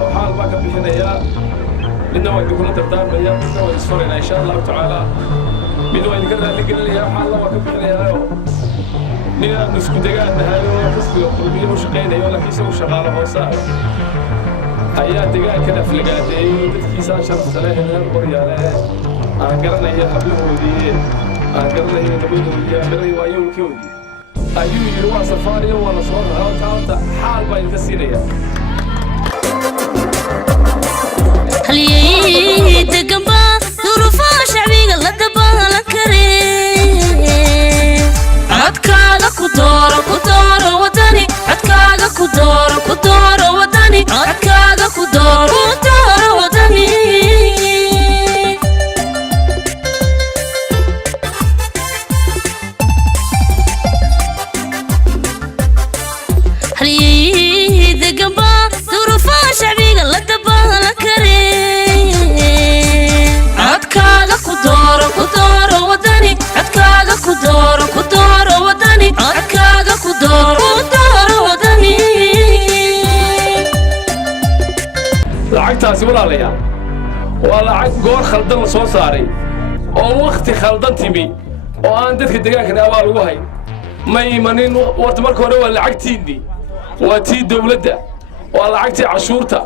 وحال ما كان بحنايا لأنه يكون تردان مياه لأنه يسفرنا إن شاء الله تعالى بدون يقدر اللي قال لي حال ما كان بحنايا نيا نسكت دجاجنا هاي نسكت قلبي وشقينا يلا كيسة وشغالة وصار أيها دجاج كده في الجاتي كيسة شرف سلاح القرية أنقرنا هي حبيب ودي أنقرنا هي نبيل ودي أنقرنا ويوم كودي أيوه يروح سفاري وأنا صور هاوتا حال بين كسيرية هلي دقنبا ظروفها شعبي قال دبا لكريم عدكاغا كدور وداني عدكاغا كدور وداني عدكاغا كدور وداني هلي دقنبا ظروفها شعبي قال دبا لكريم عدكاغا كدور وداني عدكاغا كدور وداني عدكاغا كدور وداني lacagtaasi walaalayaal waa lacag goor khaldan la soo saaray oo waqti khaldan timi oo aan dadka deegaanka abaal ugu hayn ma imanin warta marka hore waa lacagtiinii waa tii dawladda waa lacagtii cashuurta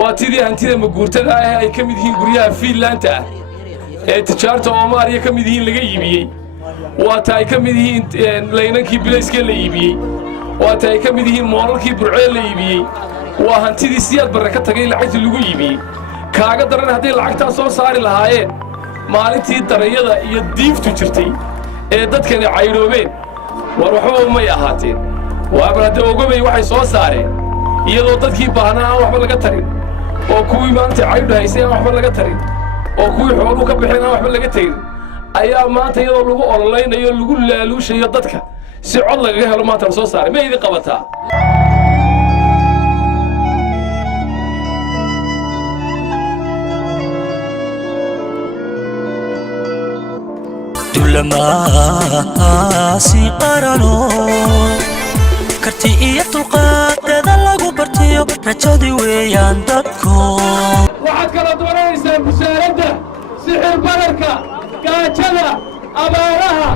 waa tidii hantida maguurtada ah ay ka mid yihiin guryaha Finland ah ee tijaarta Soomaaliya ka mid yihiin laga iibiyay waa taay ka mid yihiin leynankii bilayska la iibiyay waa taay ka mid yihiin moolalkii burceel la iibiyay waa hantidii siyaad barre ka tagay lacagtii lagu iibiyay kaaga daran haddii lacagtaas soo saari lahaayeen maalintii darayada iyo diiftu jirtay ee dadkani cayroobeen war waxba umay ahaateen waaba hadda ogobay waxay soo saareen iyadoo dadkii baahnaa aan waxba laga tarin oo kuwii maanta caydhu haysay aan waxba laga tarin oo kuwii xooluhu ka baxeen aan waxba laga tagin ayaa maanta iyadoo lagu ololaynayo lagu laaluushayo dadka si cod lagaga helo maanta la soo saaray ma idin qabataa لما سيقرنو كرتي يتلقات هذا لغو برتيو رجودي ويان دكو waxaad kala dooranaysaa musaaradda sixir bararka gaajada abaaraha